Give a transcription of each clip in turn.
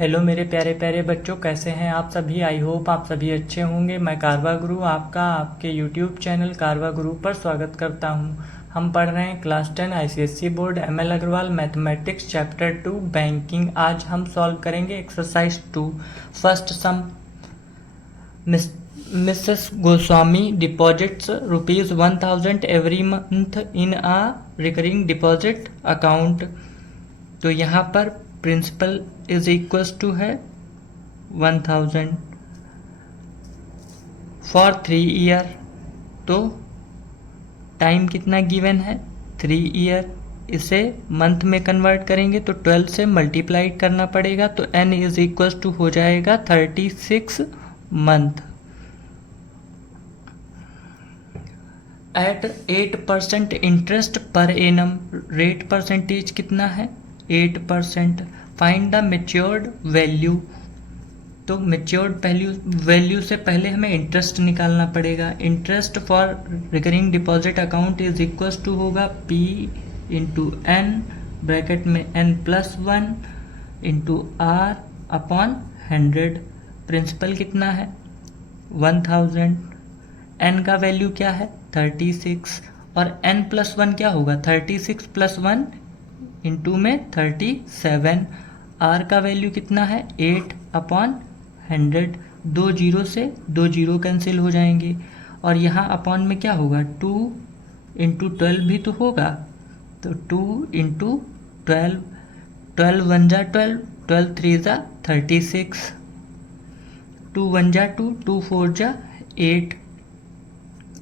Hello मेरे प्यारे प्यारे बच्चों, कैसे हैं आप सभी। आई होप आप सभी अच्छे होंगे। मैं कारवा गुरु आपका आपके यूट्यूब चैनल कारवा गुरु पर स्वागत करता हूं। हम पढ़ रहे हैं class 10 ICSE board ML Agarwal mathematics chapter 2 banking. आज हम सॉल्व करेंगे exercise 2 first sum. Mrs Goswami deposits ₹1000 every month in a recurring deposit account. तो यहाँ पर प्रिंसिपल इज इक्वल्स टू है 1000 फॉर 3 ईयर। तो टाइम कितना गिवन है 3 ईयर। इसे मंथ में कन्वर्ट करेंगे तो 12 से मल्टीप्लाई करना पड़ेगा, तो n इज इक्वल्स टू हो जाएगा 36 मंथ। एट 8% इंटरेस्ट पर एनम, रेट परसेंटेज कितना है 8%। Find the matured value. तो मेच्योर्ड वैल्यू से पहले हमें इंटरेस्ट निकालना पड़ेगा। Interest for recurring deposit account is equals to होगा P इंटू एन, ब्रैकेट में n+1 into R upon 100। Principal कितना है 1000, n का वैल्यू क्या है 36 और n+1 क्या होगा 36 + 1 इंटू में 37। r का वैल्यू कितना है 8 अपॉन 100। 2 जीरो से 2 जीरो कैंसिल हो जाएंगे और यहाँ अपॉन में क्या होगा 2 इंटू 12 भी तो होगा, तो 2 इंटू 12, 12 1 जा 12, 12 3 जा 36, 2 1 जा 2, 2 4 जा 8।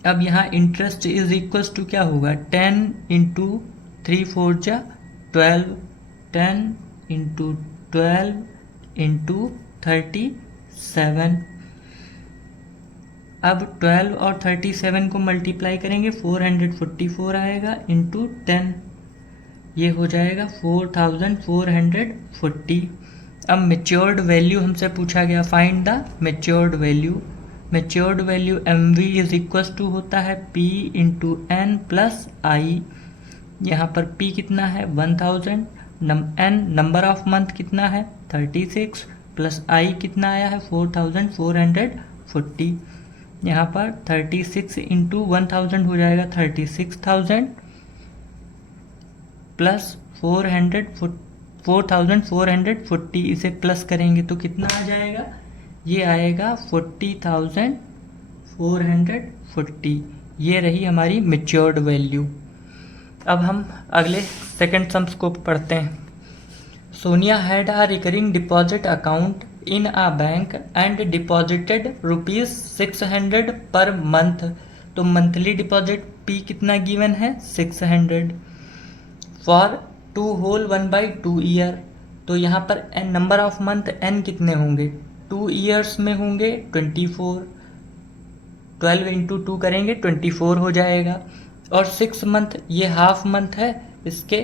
अब यहाँ इंटरेस्ट इज इक्वल्स टू क्या होगा 10 इंटू 3 4 जा 12, 10 इंटू 12 इंटू 37। अब 12 और 37 को मल्टीप्लाई करेंगे 444 आएगा इंटू 10, ये हो जाएगा 4440। अब मेच्योर्ड वैल्यू हमसे पूछा गया, find the matured value. Matured value MV is equals to होता है P into N plus I। यहाँ पर P कितना है 1000, N नंबर ऑफ मंथ कितना है 36 प्लस I कितना आया है 4440। यहाँ पर 36 इंटू 1000 हो जाएगा 36,000 प्लस 4440, इसे प्लस करेंगे तो कितना आ जाएगा, ये आएगा 40,440। ये रही हमारी मेच्योर्ड वैल्यू। अब हम अगले सेकंड सम्स को पढ़ते हैं। Sonia had a recurring deposit account in a bank and deposited ₹600 पर मंथ। तो मंथली डिपॉजिट P कितना गिवन है 600 फॉर 2 होल 1/2 ईयर। तो यहाँ पर नंबर ऑफ मंथ n कितने होंगे 2 ईयर्स में होंगे 24, 12 इंटू 2 करेंगे 24 हो जाएगा। और 6 मंथ ये हाफ मंथ है, इसके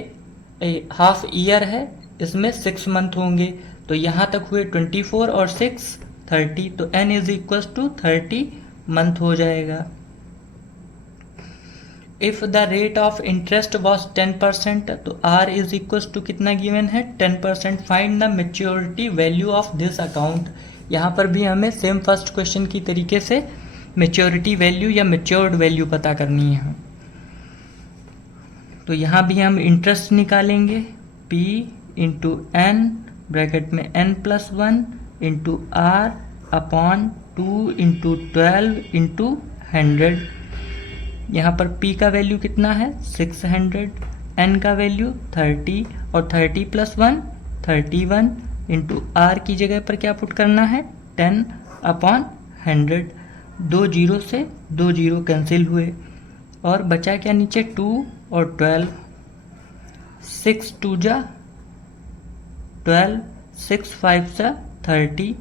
हाफ ईयर है, इसमें 6 मंथ होंगे। तो यहाँ तक हुए 24 और 6 30, तो n is equals to 30 month हो जाएगा। If the rate of interest was 10%, तो R इज इक्वल्स टू कितना गिवन है 10%। Find the maturity value of this account. यहाँ पर भी हमें सेम फर्स्ट क्वेश्चन की तरीके से मेच्योरिटी वैल्यू या मेच्योर्ड वैल्यू पता करनी है। तो यहाँ भी हम इंटरेस्ट निकालेंगे P इंटू N, ब्रैकेट में n+1 into R upon 2 into 12 into 100। यहाँ पर P का वैल्यू कितना है 600, N का वैल्यू 30 और 30 + 1 31 इंटू R की जगह पर क्या पुट करना है 10 अपॉन 100। 2 जीरो से 2 जीरो कैंसिल हुए और बचा क्या नीचे 2 और 12, 6 2 जा 12, 6 5 जा 30,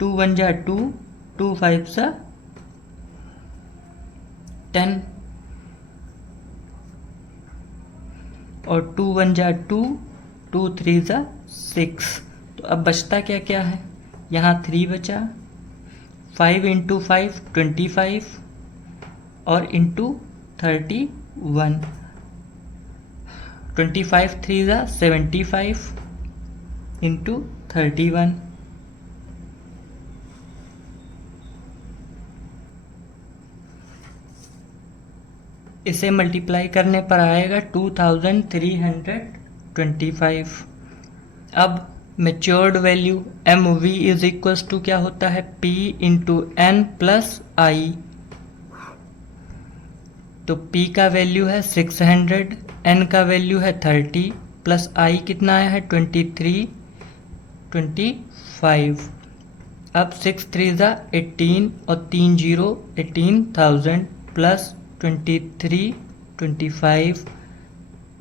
2 1 जा 2, 2 5 जा 10 और 2 1 जा 2, 2 3 जा 6। तो अब बचता क्या क्या है, यहाँ 3 बचा, 5 इंटू 5 25 और इंटू 31, 25 3 जा 75 इंटू 31। इसे मल्टीप्लाई करने पर आएगा 2325। अब matured value M V is equals to क्या होता है, P into N plus I. तो P का वैल्यू है 600, N का वैल्यू है 30, प्लस I कितना आया है 25। अब 6 3 ज़ा 18 और 3 जीरो 18,000 प्लस 23 25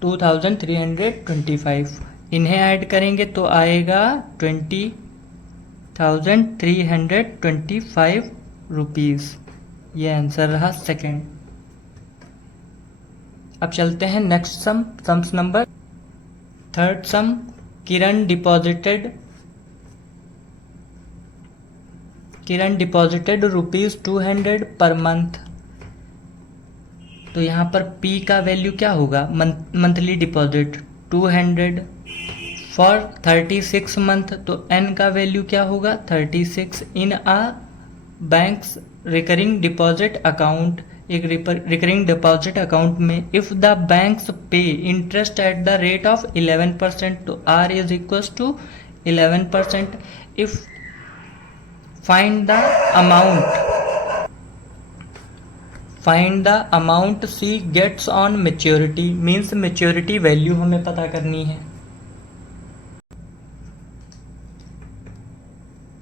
2325। इन्हें ऐड करेंगे तो आएगा 20,325 रुपीज़। ये आंसर रहा सेकेंड। अब चलते हैं next sums number third sum. Kiran deposited ₹200 per month. तो यहाँ पर P का वैल्यू क्या होगा, मंथली डिपॉजिट 200 फॉर 36 मंथ। तो N का वैल्यू क्या होगा 36 in a banks recurring deposit account. एक रिकरिंग डिपॉजिट अकाउंट में if the banks pay interest at the rate of 11%, तो R is equals to 11%। If find the amount she gets on maturity, means maturity value हमें पता करनी है।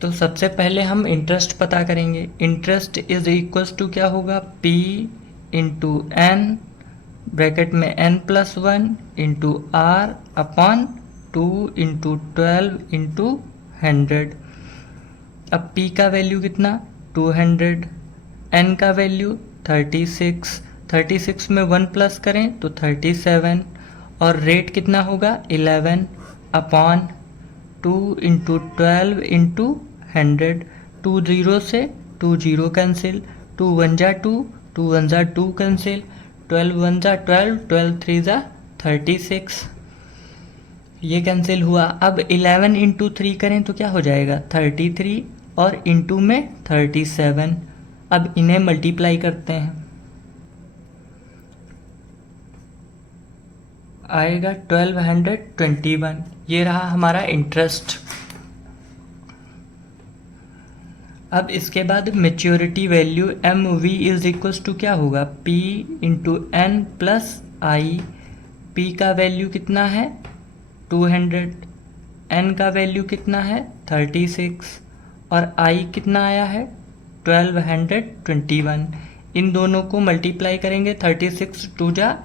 तो सबसे पहले हम इंटरेस्ट पता करेंगे। इंटरेस्ट इज इक्वल्स टू क्या होगा, P इंटू एन ब्रैकेट में n+1 into R upon 2 into 12 into 100। अब P का वैल्यू कितना 200, N का वैल्यू 36 में 1 प्लस करें तो 37, और रेट कितना होगा 11 अपॉन 2 इंटू 12 इंटू 100। 2 जीरो से 2 जीरो कैंसिल, 2 1 जा 2, 2 1 जा 2 कैंसिल, 12 1 जा 12, 12 3 जा 36, ये कैंसिल हुआ। अब 11 इंटू 3 करें तो क्या हो जाएगा 33, और इंटू में 37। अब इन्हें मल्टीप्लाई करते हैं, आएगा 1221। ये रहा हमारा इंटरेस्ट। अब इसके बाद maturity value M V is equals to क्या होगा, P into N plus I. P का वैल्यू कितना है 200, N का वैल्यू कितना है 36, और I कितना आया है 1221। इन दोनों को मल्टीप्लाई करेंगे, 36 2 जा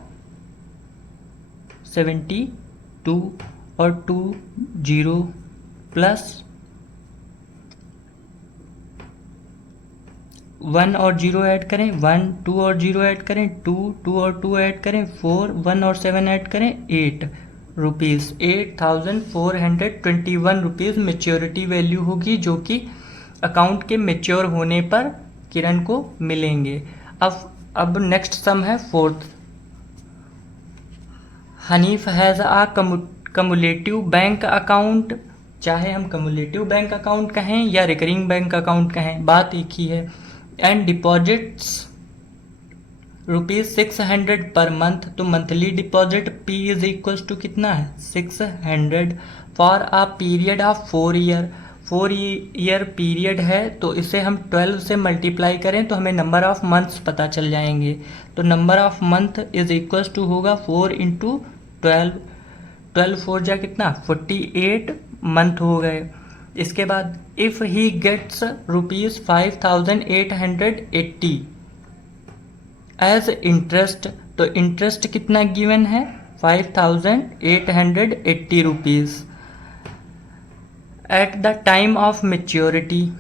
72, और 2 जीरो प्लस 1 और 0 ऐड करें 1, 2 और 0 ऐड करें 2, 2 और 2 ऐड करें 4, 1 और 7 ऐड करें 8 रुपीज़। 8,421 रुपीज़ मेच्योरिटी वैल्यू होगी, जो कि अकाउंट के मेच्योर होने पर किरण को मिलेंगे। अब नेक्स्ट सम है fourth. Hanif has a cumulative bank account. चाहे हम कमुलेटिव बैंक अकाउंट कहें या रिकरिंग बैंक अकाउंट कहें, बात एक ही है। एंड डिपॉजिट्स ₹600 पर मंथ। तो monthly deposit P is equals to कितना है 600 for a period of 4 year. 4 year period है, तो इसे हम 12 से मल्टीप्लाई करें तो हमें नंबर ऑफ मंथ्स पता चल जाएंगे। तो number of month is equals to होगा 4 इंटू 12, 12 4 जा कितना 48 मंथ हो गए। इसके बाद if he gets ₹5,880 as interest, तो इंटरेस्ट कितना गिवन है 5,880 rupees at the time of maturity,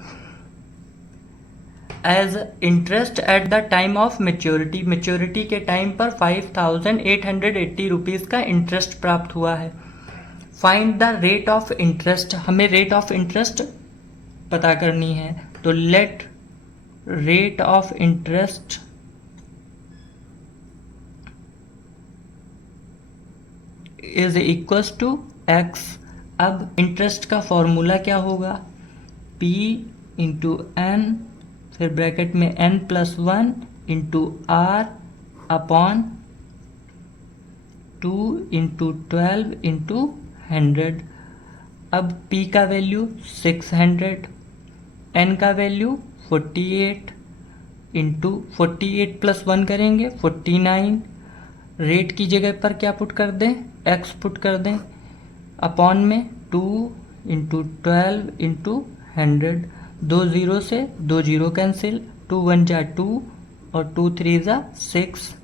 as interest at the time of maturity. Maturity के टाइम पर 5,880 रुपीज़ का इंटरेस्ट प्राप्त हुआ है। Find the rate of interest, हमें रेट ऑफ इंटरेस्ट पता करनी है। तो let rate of interest is equals to x। अब इंटरेस्ट का फॉर्मूला क्या होगा, P इंटू एन, फिर ब्रैकेट में n+1 into R upon 2 into 12 into 100। अब P का वैल्यू 600, n का वैल्यू 48 इंटू 48 प्लस 1 करेंगे 49, रेट की जगह पर क्या पुट कर दें, x पुट कर दें, अपॉन में 2 इंटू 12 इंटू 100। 2 0 से 2 0 कैंसिल, 2 1 जा 2 और 2 3 जा 6,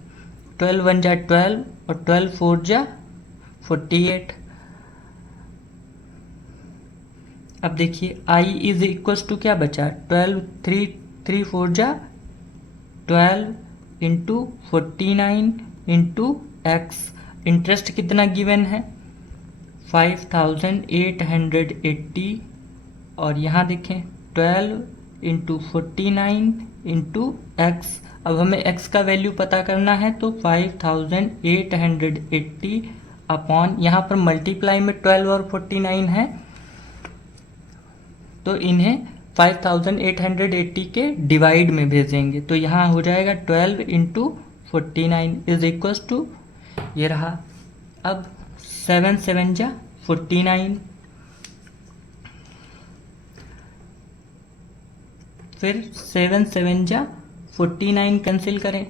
12 1 जा 12 और 12 4 जा 48। अब देखिए i इज इक्वल टू क्या बचा, 12 3 3 4 जा 12 इंटू 49 इंटू एक्स। इंटरेस्ट कितना गिवन है, 5880, और यहाँ देखें 12 इंटू 49 इंटू एक्स। अब हमें x का वैल्यू पता करना है तो 5880 अपॉन, यहाँ पर मल्टीप्लाई में 12 और 49 है तो इन्हें 5880 के डिवाइड में भेजेंगे, तो यहाँ हो जाएगा 12 इंटू 49 इज इक्वल टू, ये रहा। अब 7 7 जा 49, फिर 7 7 जा 49 कैंसिल करें,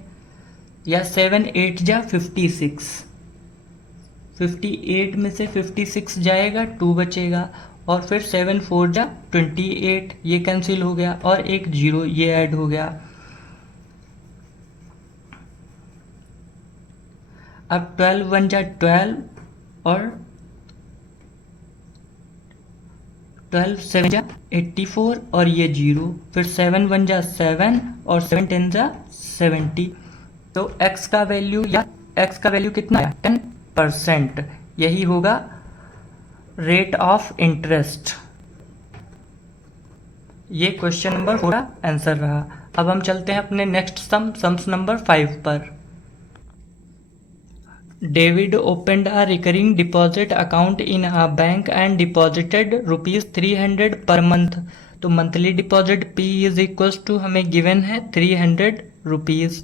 या 7 8 जा 56, 58 में से 56 जाएगा 2 बचेगा, और फिर 7 4 जा 28, ये कैंसिल हो गया और एक 0 ये ऐड हो गया। अब 12 1 जा 12 और 12 7 जा 84 और ये 0, फिर 7 1 जा 7 और 7 10 जा 70। तो x का वैल्यू, या x का वैल्यू कितना है 10%, यही होगा रेट ऑफ इंटरेस्ट। ये क्वेश्चन नंबर 4 का आंसर रहा। अब हम चलते हैं अपने नेक्स्ट सम्स नंबर 5 पर। David opened a recurring deposit account in a bank and deposited ₹300 per month. तो monthly deposit P is equal to हमें गिवन है ₹300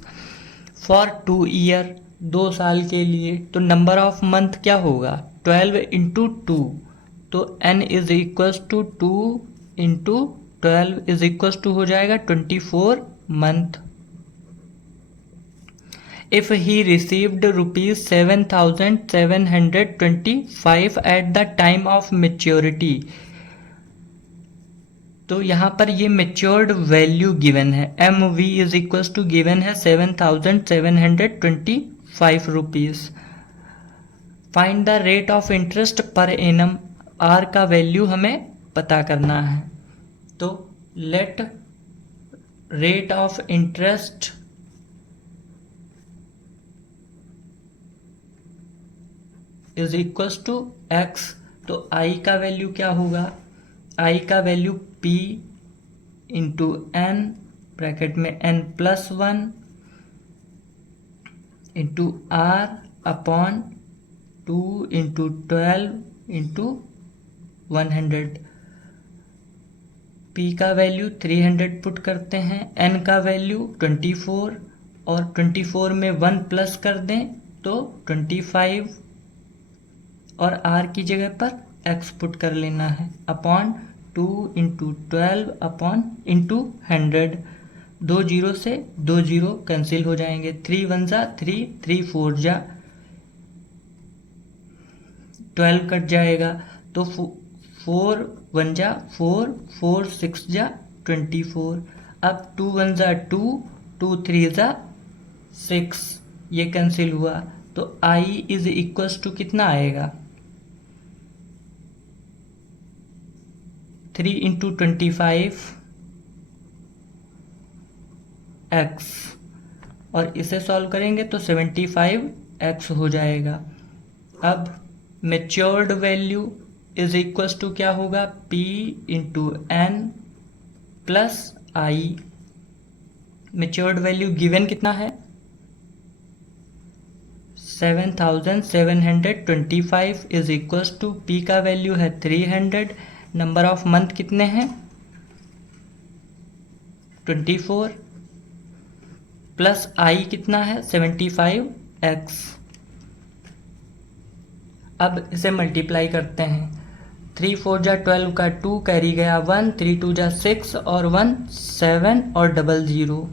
फॉर 2 ईयर, 2 साल के लिए। तो नंबर ऑफ मंथ क्या होगा, 12 इंटू 2, तो n is equal to 2 into 12 is equal to हो जाएगा 24 month. If he received ₹7,725 at the time of maturity, तो यहाँ पर ये मेच्योर्ड वैल्यू गिवन है, MV is equal to given है 7,725 rupees. Find the rate of interest पर annum, R का वैल्यू हमें पता करना है। तो let rate of interest is equal to x, तो I का वैल्यू क्या होगा, I का value P into n, bracket में n+1 into R upon 2 into 12 into 100। P का वैल्यू 300 पुट करते हैं, n का वैल्यू 24 और 24 में 1 प्लस कर दें तो 25, और R की जगह पर x पुट कर लेना है, अपॉन 2 इंटू 12 अपॉन इंटू 100। 2 0 से 2 0 कैंसिल हो जाएंगे, 3 1 जा 3, 3 4 जा 12 कट जाएगा, तो 4 1 जा 4, 4 6 जा 24। अब 2 1 जा 2, 2 3 जा 6, ये कैंसिल हुआ, तो I इज इक्वल टू कितना आएगा, 3 इंटू 25 x, और इसे सॉल्व करेंगे तो 75x हो जाएगा। अब matured value is equal to क्या होगा, P into n plus I। Matured value given कितना है 7,725 इज इक्वल्स टू पी का वैल्यू है 300, नंबर ऑफ मंथ कितने हैं 24, प्लस आई कितना है 75x। अब इसे मल्टीप्लाई करते हैं, 3 4 जा 12 का 2 कैरी गया 1, 3 2 जा 6 और 1 7 और 00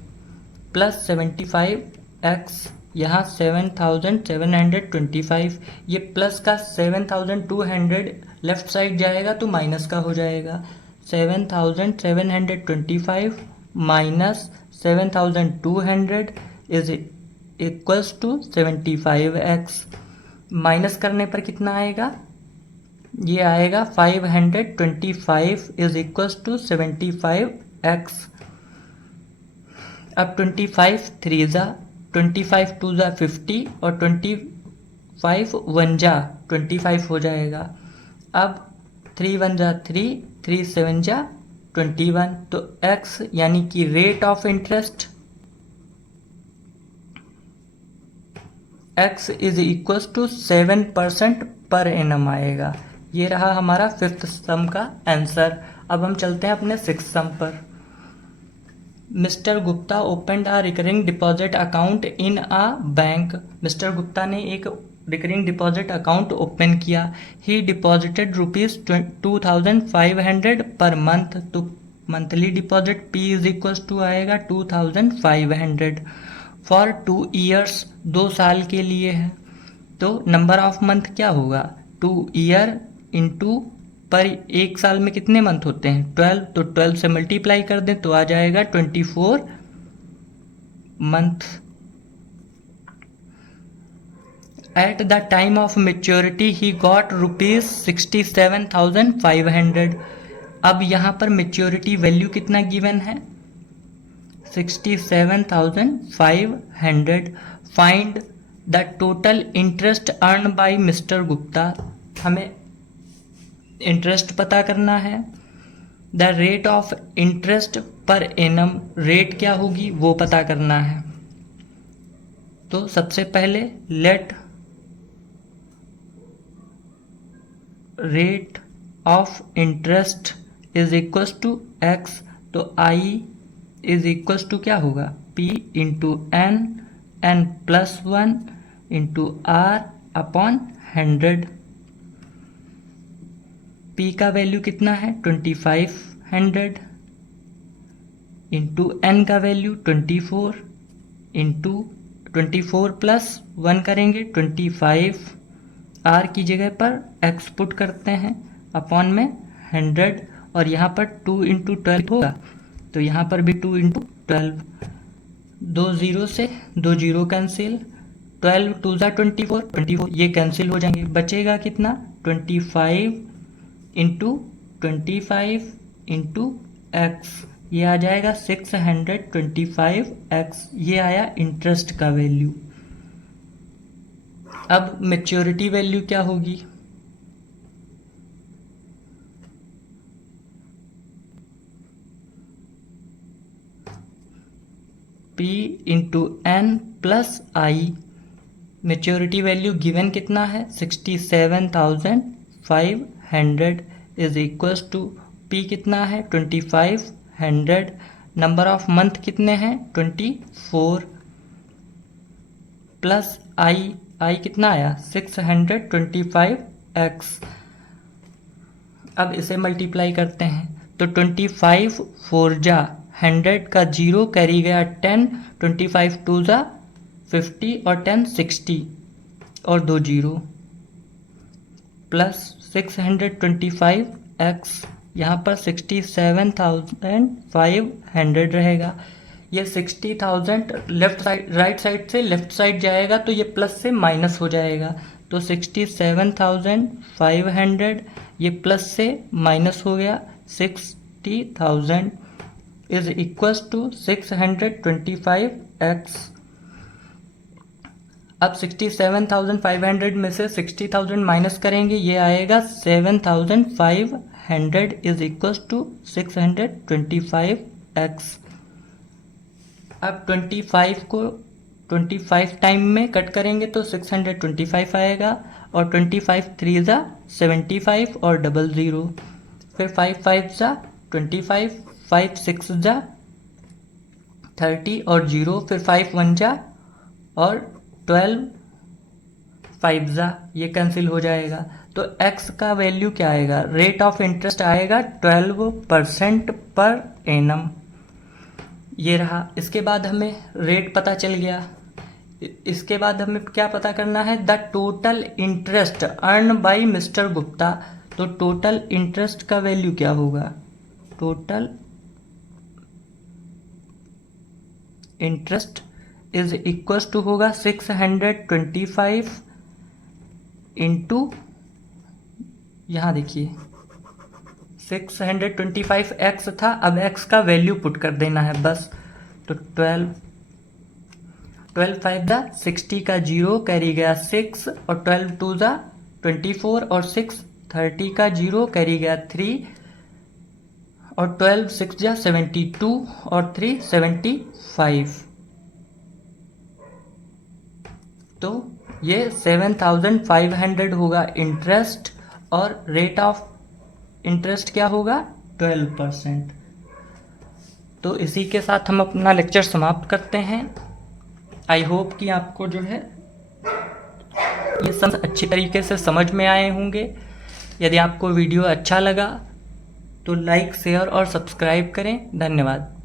प्लस 75x, यहाँ 7,725, ये प्लस का 7,200 लेफ्ट साइड जाएगा तो माइनस का हो जाएगा, 7,725 minus 7,200 is equals to 75x। Minus करने पर कितना आएगा, ये आएगा 525 इज इक्वल्स टू 75x। अब 25 3 जा 25 2 जा 50 और 25 1 जा 25 हो जाएगा। अब 3 1 जा 3, 3 7 जा 21, तो x यानी कि rate of interest x is equals to 7% per annum आएगा। ये रहा हमारा 5th सम का आंसर। अब हम चलते हैं अपने 6th सम पर। Mister Gupta opened a recurring deposit account in a bank. Mister Gupta ने एक रिकरिंग डिपॉजिट अकाउंट ओपन किया। ही डिपॉजिटेड ₹2,500 पर मंथ, तो monthly deposit P is equals to आएगा 2,500 फॉर 2 ईयर्स, 2 साल के लिए है। तो नंबर ऑफ मंथ क्या होगा 2 ईयर इंटू पर एक साल में कितने मंथ होते हैं 12, तो 12 से मल्टीप्लाई कर दें तो आ जाएगा 24 month. Eight the time of maturity he got ₹67,500। अब यहाँ पर मेच्योरिटी वैल्यू कितना गिवन है 67,500। Find the total interest earn by mister Gupta. हमें इंटरेस्ट पता करना है। द रेट ऑफ इंटरेस्ट पर एनम, रेट क्या होगी वो पता करना है। तो सबसे पहले let rate of interest is equals to x, तो आई इज इक्वल्स टू क्या होगा P into n, n plus 1 into R upon 100। P का वैल्यू कितना है 2500 इंटू एन का वैल्यू 24 इंटू 24 प्लस 1 करेंगे 25, आर की जगह पर एक्स पुट करते हैं अपॉन में 100, और यहाँ पर 2 इंटू 12 होगा, तो यहाँ पर भी 2 इंटू 12, 2 0 से 2 0 कैंसिल, 12 2 जा 24, 24 ये कैंसिल हो जाएंगे, बचेगा कितना 25 इंटू 25 इंटू एक्स, ये आ जाएगा 625x। ये आया इंटरेस्ट का वैल्यू। अब मैच्योरिटी वैल्यू क्या होगी P इंटू एन प्लस आई। मैच्योरिटी वैल्यू गिवन कितना है 67,500 इज इक्वल्स टू P कितना है 2500, नंबर ऑफ मंथ कितने हैं 24, प्लस आई, आई कितना आया 625x। अब इसे मल्टीप्लाई करते हैं तो 25 4 जा 100 का 0 कैरी गया 10, 25 2 जा 50 और 10 60 और 2 0 प्लस 625x, यहाँ पर 67,500 रहेगा। ये 60,000 लेफ्ट साइड राइट साइड से लेफ्ट साइड जाएगा तो ये प्लस से माइनस हो जाएगा, तो 67,500 ये प्लस से माइनस हो गया 60,000 इज इक्वल्स टू 625x। अब 67,500 में से 60,000 माइनस करेंगे, ये आएगा 7,500 इज इक्वल्स टू 625x। अब 25 को 25 टाइम में कट करेंगे तो 625 आएगा, और 25 3 ज़ा 75 और डबल ज़ीरो, फिर 5 5 ज़ा 25, 5 6 ज़ा 30 और जीरो, फिर 5 1 ज़ा और 12 5 ज़ा, ये कैंसिल हो जाएगा। तो x का वैल्यू क्या आएगा, रेट ऑफ इंटरेस्ट आएगा 12% पर एनम, ये रहा। इसके बाद हमें रेट पता चल गया। इसके बाद हमें क्या पता करना है, the total interest earn by mister Gupta. तो टोटल इंटरेस्ट का वैल्यू क्या होगा, total interest is equal to होगा 625 इंटू, यहाँ देखिए 625 एक्स था, अब एक्स का वैल्यू पुट कर देना है बस। तो 12 5 दा 60 का जीरो कैरी गया 6, और 12 2 दा 24 और 6 30 का जीरो कैरी गया 3, और 12 6 जा 72 और 3 75। तो ये 7500 होगा इंटरेस्ट, और रेट ऑफ इंटरेस्ट क्या होगा 12%। तो इसी के साथ हम अपना लेक्चर समाप्त करते हैं। आई होप कि आपको जो है ये सब अच्छी तरीके से समझ में आए होंगे। यदि आपको वीडियो अच्छा लगा तो लाइक शेयर और सब्सक्राइब करें। धन्यवाद।